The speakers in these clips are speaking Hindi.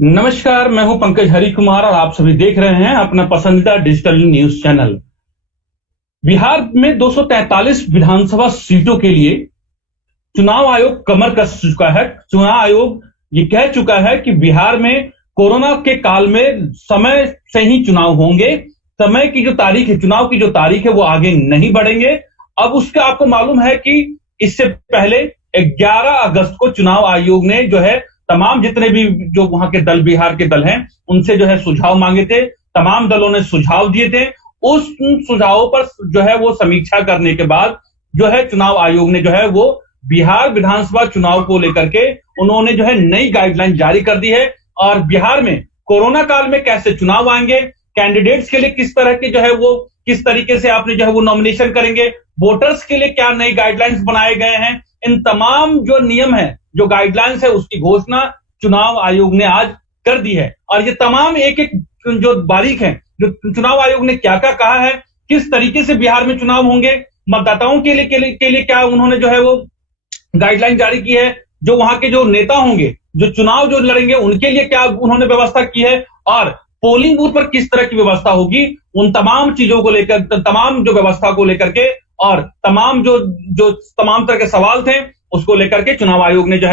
नमस्कार, मैं हूं पंकज हरिकुमार और आप सभी देख रहे हैं अपना पसंदीदा डिजिटल न्यूज चैनल। बिहार में 243 विधानसभा सीटों के लिए चुनाव आयोग कमर कस चुका है। चुनाव आयोग ये कह चुका है कि बिहार में कोरोना के काल में समय से ही चुनाव होंगे। समय की जो तारीख है, चुनाव की जो तारीख है, वो आगे नहीं बढ़ेंगे। अब उसका आपको मालूम है कि इससे पहले 11 अगस्त को चुनाव आयोग ने जो है तमाम जितने भी जो वहां के दल, बिहार के दल हैं, उनसे जो है सुझाव मांगे थे। तमाम दलों ने सुझाव दिए थे। उस सुझावों पर जो है वो समीक्षा करने के बाद जो है चुनाव आयोग ने जो है वो बिहार विधानसभा चुनाव को लेकर के उन्होंने जो है नई गाइडलाइन जारी कर दी है। और बिहार में कोरोना काल में कैसे चुनाव आएंगे, कैंडिडेट्स के लिए किस तरह के जो है वो किस तरीके से आपने जो है वो नॉमिनेशन करेंगे, वोटर्स के लिए क्या नई गाइडलाइंस बनाए गए हैं, इन तमाम जो नियम है, जो गाइडलाइंस है, उसकी घोषणा चुनाव आयोग ने आज कर दी है। और ये तमाम एक एक जो बारीक है, जो चुनाव आयोग ने क्या क्या कहा है, किस तरीके से बिहार में चुनाव होंगे, मतदाताओं के लिए क्या उन्होंने जो है वो गाइडलाइन जारी की है, जो वहां के जो नेता होंगे, जो चुनाव जो लड़ेंगे, उनके लिए क्या उन्होंने व्यवस्था की है, और पोलिंग बूथ पर किस तरह की व्यवस्था होगी, उन तमाम चीजों को लेकर, तमाम जो व्यवस्था को लेकर के और तमाम जो तमाम तरह के सवाल थे, उसको लेकर के चुनाव आयोग ने जो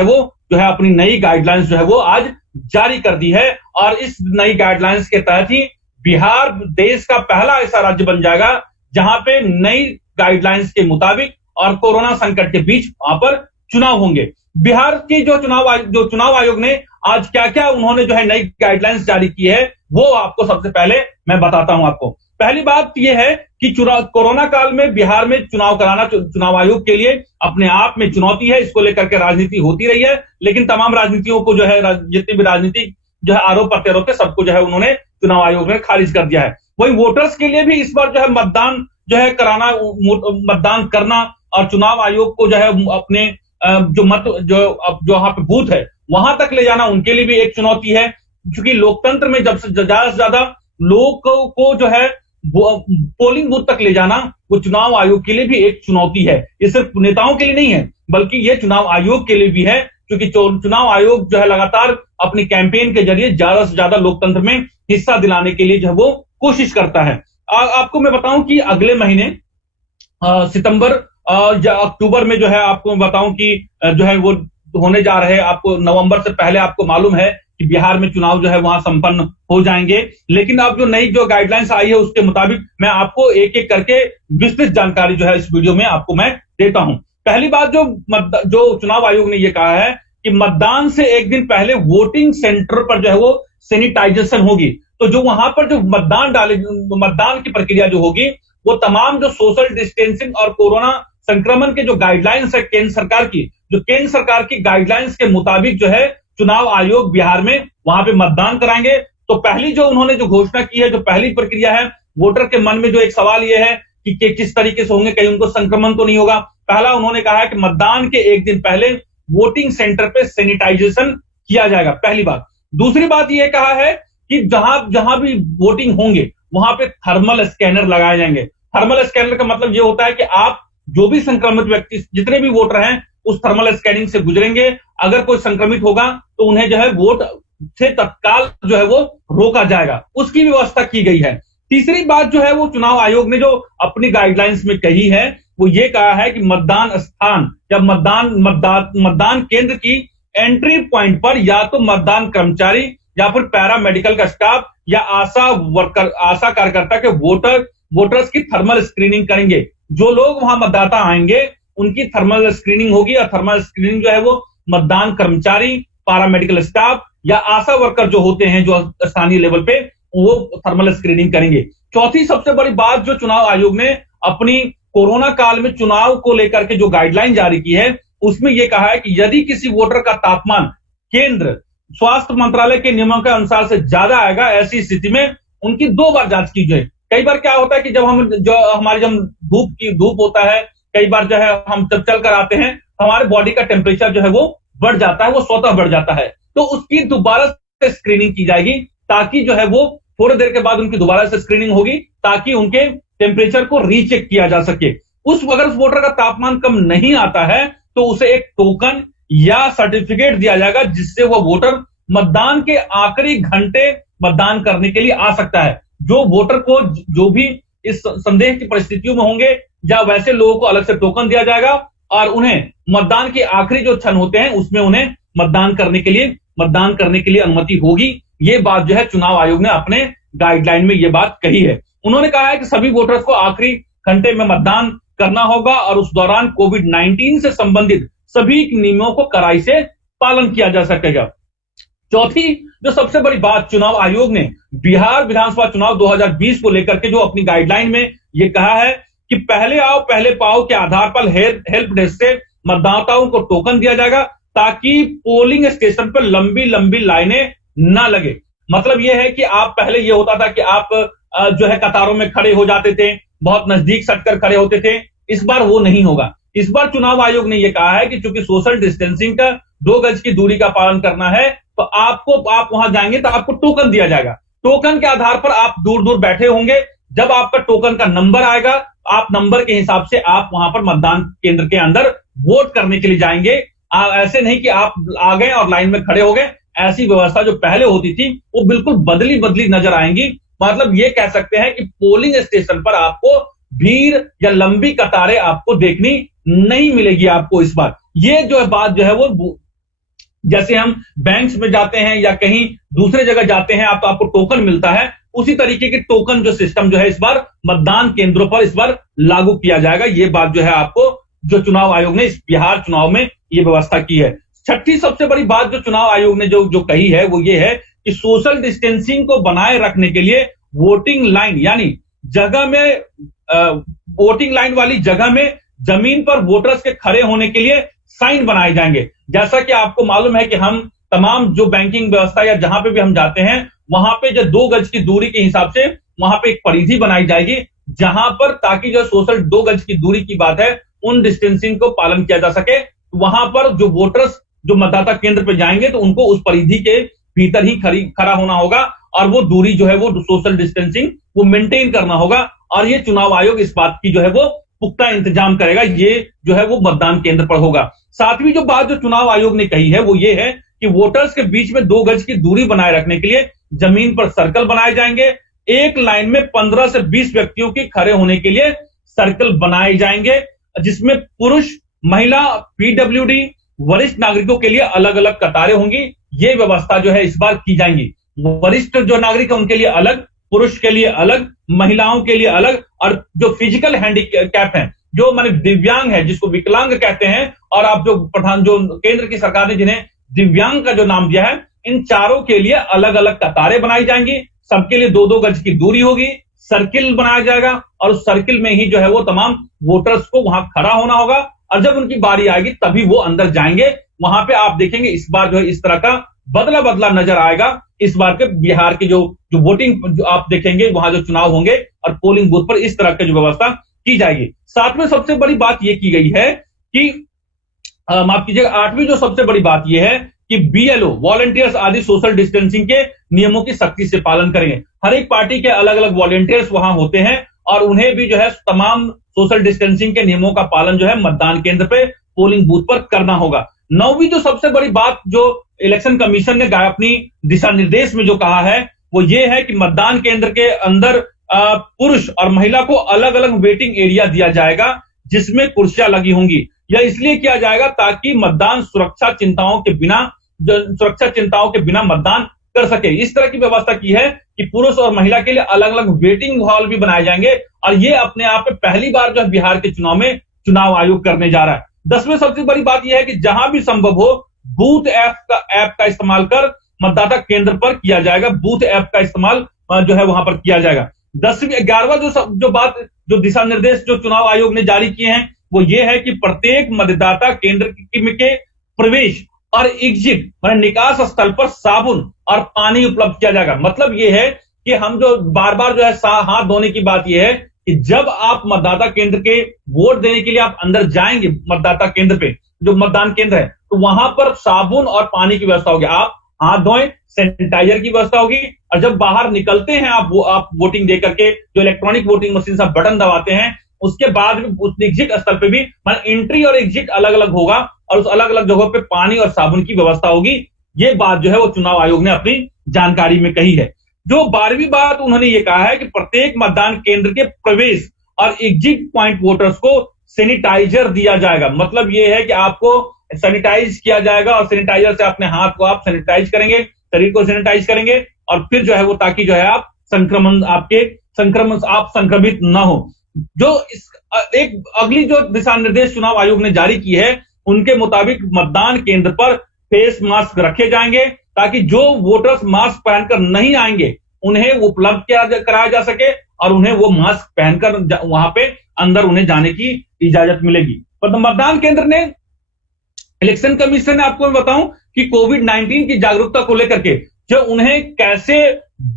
है अपनी नई गाइडलाइंस जो है वो आज जारी कर दी है। और इस नई गाइडलाइंस के तहत ही बिहार देश का पहला ऐसा राज्य बन जाएगा जहां पे नई गाइडलाइंस के मुताबिक और कोरोना संकट के बीच वहां पर चुनाव होंगे। बिहार की जो चुनाव आयोग ने आज क्या क्या उन्होंने जो है नई गाइडलाइंस जारी की है, वो आपको सबसे पहले मैं बताता हूं। आपको पहली बात यह है कि कोरोना काल में बिहार में चुनाव कराना चुनाव आयोग के लिए अपने आप में चुनौती है। इसको लेकर के राजनीति होती रही है, लेकिन तमाम राजनीतियों को जो है, जितनी भी राजनीति जो है आरोप प्रत्यारोप है, सबको जो है उन्होंने चुनाव आयोग ने खारिज कर दिया है। वही वोटर्स के लिए भी इस बार जो है मतदान जो है कराना, मतदान करना और चुनाव आयोग को जो है अपने जो मत जो वहां पे बूथ है वहां तक ले जाना, उनके लिए भी एक चुनौती है। क्योंकि लोकतंत्र में जब से ज्यादा से ज्यादा लोग को जो है पोलिंग बूथ तक ले जाना, वो चुनाव आयोग के लिए भी एक चुनौती है। ये सिर्फ नेताओं के लिए नहीं है, बल्कि ये चुनाव आयोग के लिए भी है, क्योंकि चुनाव आयोग जो है लगातार अपनी कैंपेन के जरिए ज्यादा से ज्यादा लोकतंत्र में हिस्सा दिलाने के लिए जो है वो कोशिश करता है। आपको मैं बताऊं कि अगले महीने सितंबर या अक्टूबर में जो है आपको बताऊं कि जो है वो होने जा रहे हैं। आपको नवंबर से पहले आपको मालूम है कि बिहार में चुनाव जो है वहां संपन्न हो जाएंगे। लेकिन अब जो नई जो गाइडलाइंस आई है, उसके मुताबिक मैं आपको एक एक करके विस्तृत जानकारी जो है इस वीडियो में आपको मैं देता हूं। पहली बात, जो चुनाव आयोग ने यह कहा है कि मतदान से एक दिन पहले वोटिंग सेंटर पर जो है वो सैनिटाइजेशन होगी। तो जो वहां पर जो मतदान की प्रक्रिया जो होगी, वो तमाम जो सोशल डिस्टेंसिंग और कोरोना संक्रमण के जो गाइडलाइंस है केंद्र सरकार की गाइडलाइंस के मुताबिक जो है चुनाव आयोग बिहार में वहां पे मतदान कराएंगे। तो पहली जो उन्होंने जो घोषणा की है, जो पहली प्रक्रिया है, वोटर के मन में जो एक सवाल यह है कि किस तरीके से होंगे, कहीं उनको संक्रमण तो नहीं होगा। पहला उन्होंने कहा है कि मतदान के एक दिन पहले वोटिंग सेंटर पे सैनिटाइजेशन किया जाएगा, पहली बात। दूसरी बात यह कहा है कि जहां भी वोटिंग होंगे वहां पे थर्मल स्कैनर लगाए जाएंगे। थर्मल स्कैनर का मतलब यह होता है कि आप जो भी संक्रमित व्यक्ति, जितने भी वोटर हैं, उस थर्मल स्कैनिंग से गुजरेंगे। अगर कोई संक्रमित होगा तो उन्हें जो है वोट से तत्काल जो है वो रोका जाएगा, उसकी व्यवस्था की गई है। तीसरी बात जो है वो चुनाव आयोग ने जो अपनी गाइडलाइंस में कही है, वो ये कहा है कि मतदान स्थान या मतदान केंद्र की एंट्री पॉइंट पर या तो मतदान कर्मचारी या फिर पैरामेडिकल का स्टाफ या आशा कार्यकर्ता के वोटर्स की थर्मल स्क्रीनिंग करेंगे। जो लोग वहां मतदाता आएंगे उनकी थर्मल स्क्रीनिंग होगी। और थर्मल स्क्रीनिंग जो है वो मतदान कर्मचारी, पैरामेडिकल स्टाफ या आशा वर्कर जो होते हैं जो स्थानीय लेवल पे, वो थर्मल स्क्रीनिंग करेंगे। चौथी सबसे बड़ी बात जो चुनाव आयोग ने अपनी कोरोना काल में चुनाव को लेकर के जो गाइडलाइन जारी की है, उसमें यह कहा है कि यदि किसी वोटर का तापमान केंद्र स्वास्थ्य मंत्रालय के नियमों के अनुसार से ज्यादा आएगा, ऐसी स्थिति में उनकी 2 बार जांच की जाए। कई बार क्या होता है कि जब धूप होता है, कई बार जो है हम जब चल कर आते हैं, हमारे बॉडी का टेम्परेचर जो है वो बढ़ जाता है, वो स्वतः बढ़ जाता है। तो उसकी दोबारा से स्क्रीनिंग की जाएगी, ताकि जो है वो थोड़ी देर के बाद उनकी दोबारा से स्क्रीनिंग होगी, ताकि उनके टेम्परेचर को रीचेक किया जा सके। अगर उस वोटर का तापमान कम नहीं आता है तो उसे एक टोकन या सर्टिफिकेट दिया जाएगा, जिससे वह वोटर मतदान के आखिरी घंटे मतदान करने के लिए आ सकता है। जो वोटर को जो भी इस संदेह की परिस्थितियों में होंगे या वैसे लोगों को अलग से टोकन दिया जाएगा और उन्हें मतदान के आखिरी जो क्षण होते हैं उसमें उन्हें मतदान करने के लिए अनुमति होगी। ये बात जो है चुनाव आयोग ने अपने गाइडलाइन में ये बात कही है। उन्होंने कहा है कि सभी वोटर्स को आखिरी घंटे में मतदान करना होगा और उस दौरान कोविड-19 से संबंधित सभी नियमों को कड़ाई से पालन किया जा सकेगा। चौथी जो सबसे बड़ी बात चुनाव आयोग ने बिहार विधानसभा चुनाव 2020 को लेकर के जो अपनी गाइडलाइन में ये कहा है कि पहले आओ पहले पाओ के आधार पर हेल्प डेस्क से मतदाताओं को टोकन दिया जाएगा ताकि पोलिंग स्टेशन पर लंबी लंबी लाइनें ना लगे। मतलब यह है कि आप पहले ये होता था कि आप जो है कतारों में खड़े हो जाते थे, बहुत नजदीक सटकर खड़े होते थे। इस बार वो नहीं होगा। इस बार चुनाव आयोग ने यह कहा है कि चूंकि सोशल डिस्टेंसिंग का 2 गज की दूरी का पालन करना है तो आप वहां जाएंगे तो आपको टोकन दिया जाएगा। टोकन के आधार पर आप दूर दूर बैठे होंगे। जब आपका टोकन का नंबर आएगा आप नंबर के हिसाब से आप वहां पर मतदान केंद्र के अंदर वोट करने के लिए जाएंगे। ऐसे नहीं कि आप आ गए और लाइन में खड़े हो गए। ऐसी व्यवस्था जो पहले होती थी वो बिल्कुल बदली नजर आएंगी। मतलब ये कह सकते हैं कि पोलिंग स्टेशन पर आपको भीड़ या लंबी कतारें आपको देखनी नहीं मिलेगी। आपको इस बार ये जो बात जो है वो जैसे हम बैंक्स में जाते हैं या कहीं दूसरे जगह जाते हैं तो आपको टोकन मिलता है, उसी तरीके के टोकन जो सिस्टम जो है इस बार मतदान केंद्रों पर इस बार लागू किया जाएगा। ये बात जो है आपको जो चुनाव आयोग ने इस बिहार चुनाव में ये व्यवस्था की है। छठी सबसे बड़ी बात जो चुनाव आयोग ने जो कही है वो ये है कि सोशल डिस्टेंसिंग को बनाए रखने के लिए वोटिंग लाइन यानी जगह में वोटिंग लाइन वाली जगह में जमीन पर वोटर्स के खड़े होने के लिए साइन बनाए जाएंगे। जैसा कि आपको मालूम है कि हम तमाम जो बैंकिंग व्यवस्था या जहां पे भी हम जाते हैं वहां पे जो 2 गज की दूरी के हिसाब से वहां पे एक परिधि बनाई जाएगी जहां पर ताकि जो सोशल 2 गज की दूरी की बात है उन डिस्टेंसिंग को पालन किया जा सके। वहां पर जो वोटर्स जो मतदाता केंद्र पे जाएंगे तो उनको उस परिधि के भीतर ही खड़ा होना होगा और वो दूरी जो है वो सोशल डिस्टेंसिंग वो मेंटेन करना होगा। और ये चुनाव आयोग इस बात की जो है वो पुख्ता इंतजाम करेगा। ये जो है वो मतदान केंद्र पर होगा। सातवीं जो बात जो चुनाव आयोग ने कही है वो ये है कि वोटर्स के बीच में 2 गज की दूरी बनाए रखने के लिए जमीन पर सर्कल बनाए जाएंगे। एक लाइन में 15 से 20 व्यक्तियों के खड़े होने के लिए सर्कल बनाए जाएंगे जिसमें पुरुष, महिला, पीडब्ल्यूडी, वरिष्ठ नागरिकों के लिए अलग अलग कतारें होंगी। ये व्यवस्था जो है इस बार की जाएंगी। वरिष्ठ जो नागरिक है उनके लिए अलग, पुरुष के लिए अलग, महिलाओं के लिए अलग और जो फिजिकल हैंडीकैप है जो माने दिव्यांग है जिसको विकलांग कहते हैं और आप जो केंद्र की सरकार ने जिन्हें दिव्यांग का जो नाम दिया है इन चारों के लिए अलग अलग कतारें बनाई जाएंगी। सबके लिए 2-2 गज की दूरी होगी। सर्किल बनाया जाएगा और उस सर्किल में ही जो है वो तमाम वोटर्स को वहां खड़ा होना होगा और जब उनकी बारी आएगी तभी वो अंदर जाएंगे। वहां पे आप देखेंगे इस बार जो है इस तरह का बदला नजर आएगा। इस बार के बिहार के जो वोटिंग जो आप देखेंगे वहां जो चुनाव होंगे और पोलिंग बूथ पर इस तरह की जो व्यवस्था की जाएगी। साथ में सबसे बड़ी बात यह की गई है कि माफ कीजिएगा 8वीं जो सबसे बड़ी बात यह है कि बीएलओ वॉलंटियर्स आदि सोशल डिस्टेंसिंग के नियमों की सख्ती से पालन करेंगे। हर एक पार्टी के अलग अलग वॉलंटियर्स वहां होते हैं और उन्हें भी जो है तमाम सोशल डिस्टेंसिंग के नियमों का पालन जो है मतदान केंद्र पे पोलिंग बूथ पर करना होगा। 9वीं जो सबसे बड़ी बात जो इलेक्शन कमीशन ने अपनी दिशा निर्देश में जो कहा है वो ये है कि मतदान केंद्र के अंदर पुरुष और महिला को अलग अलग वेटिंग एरिया दिया जाएगा जिसमें कुर्सियां लगी होंगी। यह इसलिए किया जाएगा ताकि मतदान सुरक्षा चिंताओं के बिना मतदान कर सके। इस तरह की व्यवस्था की है कि पुरुष और महिला के लिए अलग अलग वेटिंग हॉल भी बनाए जाएंगे और ये अपने आप में पहली बार जो है बिहार के चुनाव में चुनाव आयोग करने जा रहा है। 10वें सबसे बड़ी बात यह है कि जहां भी संभव हो बूथ ऐप का इस्तेमाल कर मतदाता केंद्र पर किया जाएगा। बूथ ऐप का इस्तेमाल जो है वहां पर किया जाएगा। 11वां जो बात जो दिशा निर्देश जो चुनाव आयोग ने जारी किए हैं वो ये है कि प्रत्येक मतदाता केंद्र के प्रवेश और एग्जिट मतलब निकास स्थल पर साबुन और पानी उपलब्ध किया जाएगा। मतलब ये है कि हम जो बार बार जो है हाथ धोने की बात यह है कि जब आप मतदाता केंद्र के वोट देने के लिए आप अंदर जाएंगे मतदाता केंद्र पे जो मतदान केंद्र है तो वहां पर साबुन और पानी की व्यवस्था होगी। आप हाथ धोएं, सैनिटाइजर की व्यवस्था होगी और जब बाहर निकलते हैं आप वोटिंग दे करके जो इलेक्ट्रॉनिक वोटिंग मशीन से बटन दबाते हैं उसके बाद उस एग्जिट स्थल पे भी एंट्री और एग्जिट अलग अलग होगा और उस अलग अलग जगहों पे पानी और साबुन की व्यवस्था होगी। ये बात जो है वो चुनाव आयोग ने अपनी जानकारी में कही है। जो 12वीं बात उन्होंने ये कहा है कि प्रत्येक मतदान केंद्र के प्रवेश और एग्जिट पॉइंट वोटर्स को सैनिटाइजर दिया जाएगा। मतलब ये है कि आपको सैनिटाइज किया जाएगा और सैनिटाइजर से अपने हाथ को आप सैनिटाइज करेंगे, शरीर को सैनिटाइज करेंगे और फिर जो है वो ताकि जो है आप संक्रमित ना हो। जो एक अगली जो दिशा निर्देश चुनाव आयोग ने जारी की है उनके मुताबिक मतदान केंद्र पर फेस मास्क रखे जाएंगे ताकि जो वोटर्स मास्क पहनकर नहीं आएंगे उन्हें उपलब्ध कराया जा सके और उन्हें वो मास्क पहनकर वहां पे अंदर उन्हें जाने की इजाजत मिलेगी। पर मतदान केंद्र ने इलेक्शन कमीशन ने आपको बताऊं कि कोविड-19 की जागरूकता को लेकर के जो उन्हें कैसे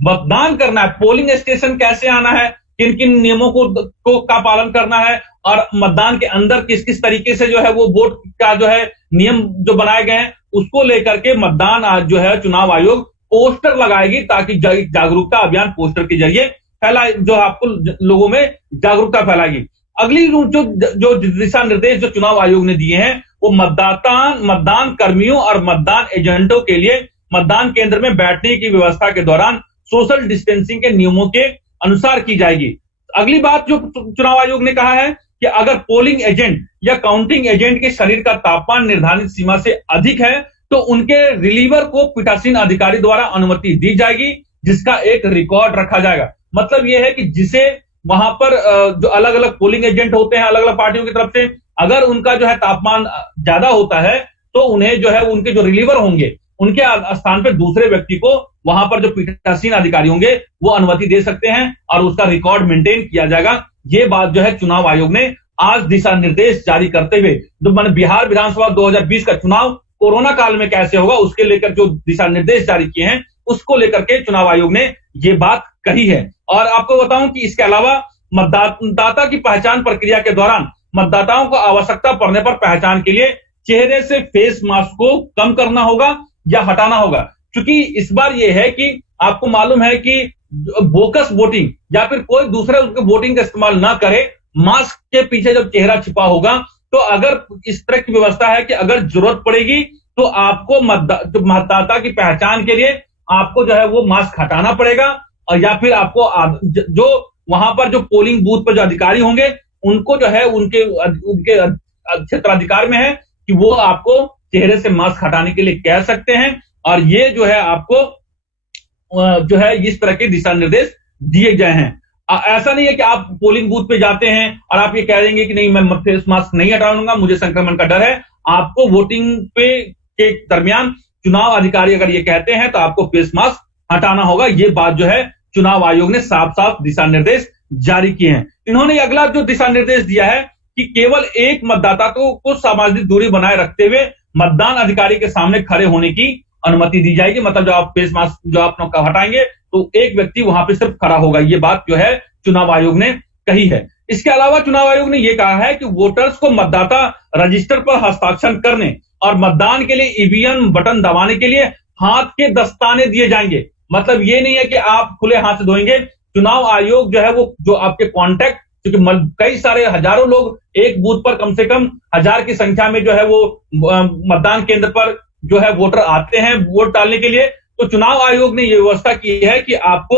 मतदान करना है, पोलिंग स्टेशन कैसे आना है, किन किन नियमों को का पालन करना है और मतदान के अंदर किस किस तरीके से जो है वो वोट का जो है नियम जो बनाए गए हैं उसको लेकर के मतदान आज जो है चुनाव आयोग पोस्टर लगाएगी ताकि जागरूकता अभियान पोस्टर के जरिए फैलाए, जो आपको लोगों में जागरूकता फैलाएगी। अगली जो दिशा निर्देश जो चुनाव आयोग ने दिए हैं वो मतदान कर्मियों और मतदान एजेंटों के लिए मतदान केंद्र में बैठने की व्यवस्था के दौरान सोशल डिस्टेंसिंग के नियमों के अनुसार की जाएगी। अगली बात जो चुनाव आयोग ने कहा है कि अगर पोलिंग एजेंट या काउंटिंग एजेंट के शरीर का तापमान निर्धारित सीमा से अधिक है तो उनके रिलीवर को पीठासीन अधिकारी द्वारा अनुमति दी जाएगी जिसका एक रिकॉर्ड रखा जाएगा। मतलब यह है कि जिसे वहां पर जो अलग अलग पोलिंग एजेंट होते हैं अलग अलग पार्टियों की तरफ से अगर उनका जो है तापमान ज्यादा होता है तो उन्हें जो है उनके जो रिलीवर होंगे उनके स्थान पर दूसरे व्यक्ति को वहां पर जो पीठासीन अधिकारी होंगे वो अनुमति दे सकते हैं और उसका रिकॉर्ड मेंटेन किया जाएगा। ये बात जो है चुनाव आयोग ने आज दिशा निर्देश जारी करते हुए जो मैंने बिहार विधानसभा 2020 का चुनाव कोरोना काल में कैसे होगा उसके लेकर जो दिशा निर्देश जारी किए हैं उसको लेकर के चुनाव आयोग ने ये बात कही है। और आपको बताऊं कि इसके अलावा मतदाता की पहचान प्रक्रिया के दौरान मतदाताओं को आवश्यकता पड़ने पर पहचान के लिए चेहरे से फेस मास्क को कम करना होगा या हटाना होगा। क्योंकि इस बार यह है कि आपको मालूम है कि बोकस वोटिंग या फिर कोई दूसरा वोटिंग का इस्तेमाल ना करे, मास्क के पीछे जब चेहरा छिपा होगा तो अगर इस तरह की व्यवस्था है कि अगर जरूरत पड़ेगी तो आपको मतदाता की पहचान के लिए आपको जो है वो मास्क हटाना पड़ेगा और या फिर आपको जो वहां पर जो पोलिंग बूथ पर जो अधिकारी होंगे उनको जो है उनके क्षेत्राधिकार में है कि वो आपको चेहरे से मास्क हटाने के लिए कह सकते हैं और ये जो है आपको जो है इस तरह के दिशा निर्देश दिए गए हैं। ऐसा नहीं है कि आप पोलिंग बूथ पे जाते हैं और आप ये कह देंगे कि नहीं मैं फेस मास्क नहीं हटाऊंगा, मुझे संक्रमण का डर है। आपको वोटिंग पे के दरमियान चुनाव अधिकारी अगर ये कहते हैं तो आपको फेस मास्क हटाना होगा। ये बात जो है चुनाव आयोग ने साफ साफ दिशा निर्देश जारी किए हैं। इन्होंने अगला जो दिशा निर्देश दिया है कि केवल एक मतदाता को सामाजिक दूरी बनाए रखते हुए मतदान अधिकारी के सामने खड़े होने की अनुमति दी जाएगी। मतलब जब आप फेस मास्क जो आप हटाएंगे तो एक व्यक्ति वहां पे सिर्फ खड़ा होगा। ये बात जो है चुनाव आयोग ने कही है। इसके अलावा चुनाव आयोग ने यह कहा है कि वोटर्स को मतदाता रजिस्टर पर हस्ताक्षर करने और मतदान के लिए ईवीएम बटन दबाने के लिए हाथ के दस्ताने दिए जाएंगे। मतलब ये नहीं है कि आप खुले हाथ से धोएंगे। चुनाव आयोग जो है वो जो आपके कॉन्टैक्ट, क्योंकि कई सारे हजारों लोग एक बूथ पर कम से कम 1000 की संख्या में जो है वो मतदान केंद्र पर जो है वोटर आते हैं वोट डालने के लिए। तो चुनाव आयोग ने ये व्यवस्था की है कि आपको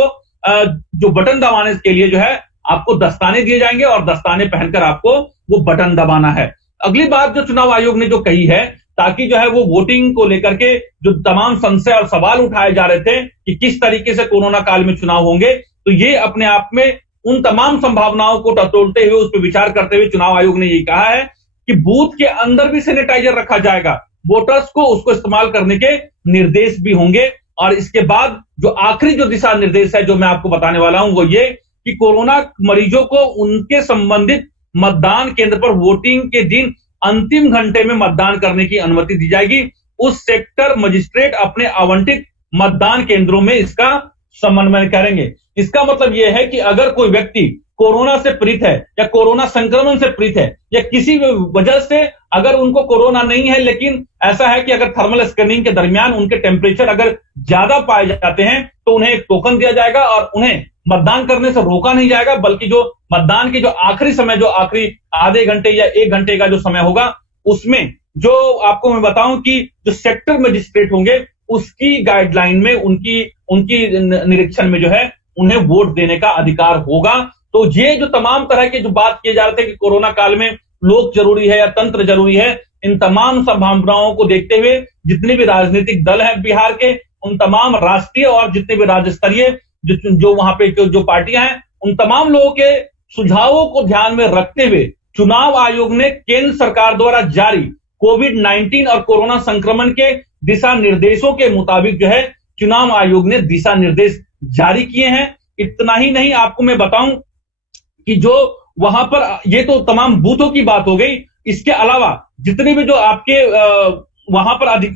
जो बटन दबाने के लिए जो है आपको दस्ताने दिए जाएंगे और दस्ताने पहनकर आपको वो बटन दबाना है। अगली बात जो चुनाव आयोग ने जो कही है ताकि जो है वो वोटिंग को लेकर के जो तमाम संशय और सवाल उठाए जा रहे थे कि किस तरीके से कोरोना काल में चुनाव होंगे, तो ये अपने आप में उन तमाम संभावनाओं को टटोलते हुए उस पर विचार करते हुए चुनाव आयोग ने ये कहा है कि बूथ के अंदर भी सैनिटाइजर रखा जाएगा। वोटर्स को उसको इस्तेमाल करने के निर्देश भी होंगे। और इसके बाद जो आखिरी जो दिशा निर्देश है जो मैं आपको बताने वाला हूं वो ये कि कोरोना मरीजों को उनके संबंधित मतदान केंद्र पर वोटिंग के दिन अंतिम घंटे में मतदान करने की अनुमति दी जाएगी। उस सेक्टर मजिस्ट्रेट अपने आवंटित मतदान केंद्रों में इसका समन्वय करेंगे। इसका मतलब यह है कि अगर कोई व्यक्ति कोरोना से पीड़ित है या कोरोना संक्रमण से पीड़ित है या किसी वजह से अगर उनको कोरोना नहीं है लेकिन ऐसा है कि अगर थर्मल स्क्रीनिंग के दरमियान उनके टेम्परेचर अगर ज्यादा पाए जाते हैं तो उन्हें एक टोकन दिया जाएगा और उन्हें मतदान करने से रोका नहीं जाएगा, बल्कि जो मतदान के जो आखिरी समय जो आखिरी आधे घंटे या 1 घंटे का जो समय होगा उसमें जो आपको मैं बताऊं कि जो सेक्टर मजिस्ट्रेट होंगे उसकी गाइडलाइन में, उनकी उनकी निरीक्षण में जो है उन्हें वोट देने का अधिकार होगा। तो ये जो तमाम तरह के जो बात किए जा रहे थे कि कोरोना काल में लोक जरूरी है या तंत्र जरूरी है, इन तमाम संभावनाओं को देखते हुए जितने भी राजनीतिक दल हैं बिहार के, उन तमाम राष्ट्रीय और जितने भी राज्य स्तरीय जो वहां पे जो पार्टियां हैं, उन तमाम लोगों के सुझावों को ध्यान में रखते हुए चुनाव आयोग ने केंद्र सरकार द्वारा जारी कोविड-19 और कोरोना संक्रमण के दिशा निर्देशों के मुताबिक जो है चुनाव आयोग ने दिशा निर्देश जारी किए हैं। इतना ही नहीं, आपको मैं बताऊं कि जो वहां पर, ये तो तमाम बूथों की बात हो गई, इसके अलावा जितने भी जो आपके वहां पर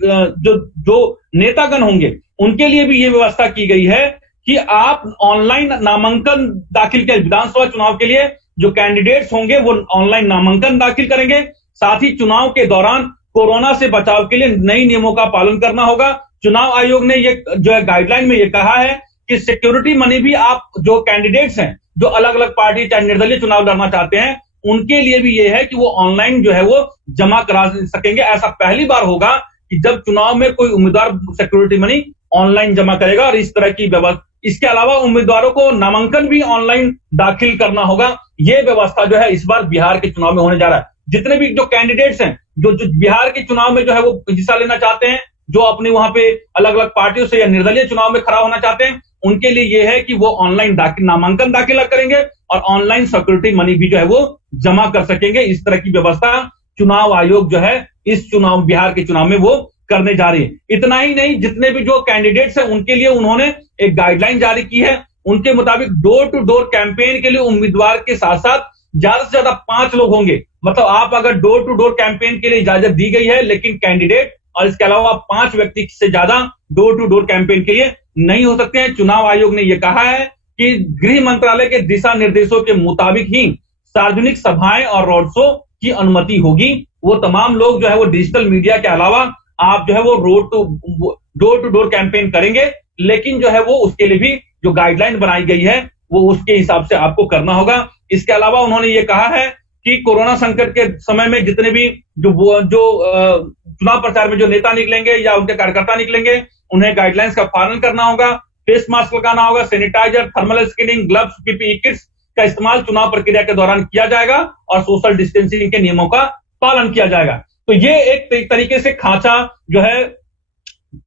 जो नेतागण होंगे उनके लिए भी ये व्यवस्था की गई है कि आप ऑनलाइन नामांकन दाखिल करें। विधानसभा चुनाव के लिए जो कैंडिडेट्स होंगे वो ऑनलाइन नामांकन दाखिल करेंगे। साथ ही चुनाव के दौरान कोरोना से बचाव के लिए नई नियमों का पालन करना होगा। चुनाव आयोग ने ये जो है गाइडलाइन में ये कहा है कि सिक्योरिटी मनी भी आप जो कैंडिडेट्स हैं, जो अलग अलग पार्टी चाहे निर्दलीय चुनाव लड़ना चाहते हैं, उनके लिए भी ये है कि वो ऑनलाइन जो है वो जमा करा सकेंगे। ऐसा पहली बार होगा कि जब चुनाव में कोई उम्मीदवार सिक्योरिटी मनी ऑनलाइन जमा करेगा और इस तरह की व्यवस्था। इसके अलावा उम्मीदवारों को नामांकन भी ऑनलाइन दाखिल करना होगा। ये व्यवस्था जो है इस बार बिहार के चुनाव में होने जा रहा है। जितने भी जो कैंडिडेट्स हैं जो बिहार के चुनाव में जो है वो हिस्सा लेना चाहते हैं, जो अपनी वहां पे अलग अलग पार्टियों से या निर्दलीय चुनाव में खड़ा होना चाहते हैं, उनके लिए यह है कि वो ऑनलाइन नामांकन दाखिला करेंगे और ऑनलाइन सिक्योरिटी मनी भी जो है वो जमा कर सकेंगे। इस तरह की व्यवस्था चुनाव आयोग जो है इस चुनाव, बिहार के चुनाव में वो करने जा रही है। इतना ही नहीं, जितने भी जो कैंडिडेट्स हैं उनके लिए उन्होंने एक गाइडलाइन जारी की है। उनके मुताबिक डोर टू डोर कैंपेन के लिए उम्मीदवार के साथ साथ ज्यादा से ज्यादा 5 लोग होंगे। मतलब आप अगर डोर टू डोर कैंपेन के लिए इजाजत दी गई है, लेकिन कैंडिडेट और इसके अलावा 5 व्यक्ति से ज्यादा डोर टू डोर कैंपेन के लिए नहीं हो सकते हैं। चुनाव आयोग ने यह कहा है कि गृह मंत्रालय के दिशा निर्देशों के मुताबिक ही सार्वजनिक सभाएं और रोड शो की अनुमति होगी। वो तमाम लोग जो है वो डिजिटल मीडिया के अलावा आप जो है वो डोर टू डोर कैंपेन करेंगे, लेकिन जो है वो उसके लिए भी जो गाइडलाइन बनाई गई है वो उसके हिसाब से आपको करना होगा। इसके अलावा उन्होंने ये कहा है कि कोरोना संकट के समय में जितने भी जो चुनाव प्रचार में जो नेता निकलेंगे या उनके कार्यकर्ता निकलेंगे, उन्हें गाइडलाइंस का पालन करना होगा। फेस मास्क लगाना होगा, sanitizer, thermal screening, gloves, PPE kits का इस्तेमाल चुनाव प्रक्रिया के दौरान किया जाएगा और सोशल डिस्टेंसिंग के नियमों का पालन किया जाएगा। तो ये एक तरीके से खांचा जो है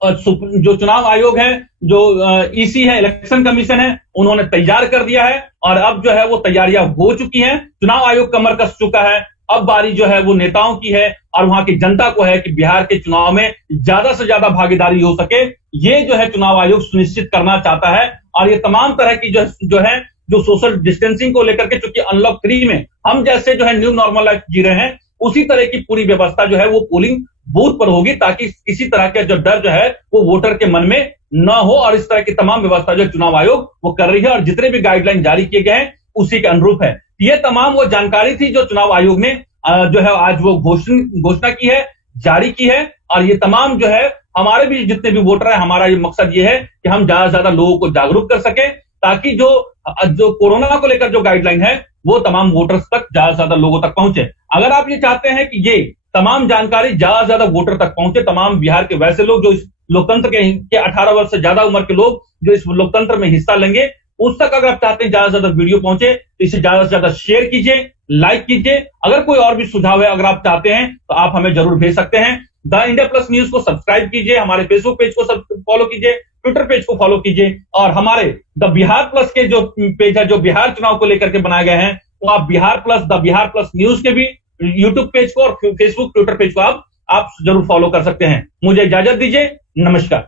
जो चुनाव आयोग है, जो ईसी है, इलेक्शन कमीशन है, उन्होंने तैयार कर दिया है और अब जो है वो तैयारियां हो चुकी हैं। चुनाव आयोग कमर कस चुका है। अब बारी जो है वो नेताओं की है और वहां की जनता को है कि बिहार के चुनाव में ज्यादा से ज्यादा भागीदारी हो सके। ये जो है चुनाव आयोग सुनिश्चित करना चाहता है और ये तमाम तरह की जो सोशल डिस्टेंसिंग को लेकर के, चूंकि अनलॉक 3 में हम जैसे जो है न्यू नॉर्मल लाइफ जी रहे हैं, उसी तरह की पूरी व्यवस्था जो है वो पोलिंग बूथ पर होगी, ताकि किसी तरह का जो डर जो है वो वोटर के मन में न हो। और इस तरह की तमाम व्यवस्था जो चुनाव आयोग वो कर रही है और जितने भी गाइडलाइन जारी किए गए हैं उसी के अनुरूप है। ये तमाम वो जानकारी थी जो चुनाव आयोग ने जो है आज वो घोषणा की है, जारी की है। और ये तमाम जो है हमारे भी जितने भी वोटर है, हमारा ये मकसद ये है कि हम ज्यादा से ज्यादा लोगों को जागरूक कर सके, ताकि जो कोरोना को लेकर जो गाइडलाइन है वो तमाम वोटर्स तक ज्यादा से ज्यादा लोगों तक पहुंचे। अगर आप ये चाहते हैं कि ये तमाम जानकारी ज्यादा से ज्यादा वोटर तक पहुंचे, तमाम बिहार के वैसे लोग जो इस लोकतंत्र के 18 वर्ष से ज्यादा उम्र के लोग जो इस लोकतंत्र में हिस्सा लेंगे, उस तक अगर आप चाहते हैं ज्यादा से ज्यादा वीडियो पहुंचे तो इसे ज्यादा से ज्यादा शेयर कीजिए, लाइक कीजिए। अगर कोई और भी सुझाव है, अगर आप चाहते हैं तो आप हमें जरूर भेज सकते हैं। द इंडिया प्लस न्यूज को सब्सक्राइब कीजिए, हमारे फेसबुक पेज को फॉलो कीजिए, ट्विटर पेज को फॉलो कीजिए और हमारे द बिहार प्लस के जो पेज है, जो बिहार चुनाव को लेकर के बनाए गए हैं, तो आप बिहार प्लस न्यूज के भी यूट्यूब पेज को और फेसबुक ट्विटर पेज को आप जरूर फॉलो कर सकते हैं। मुझे इजाजत दीजिए, नमस्कार।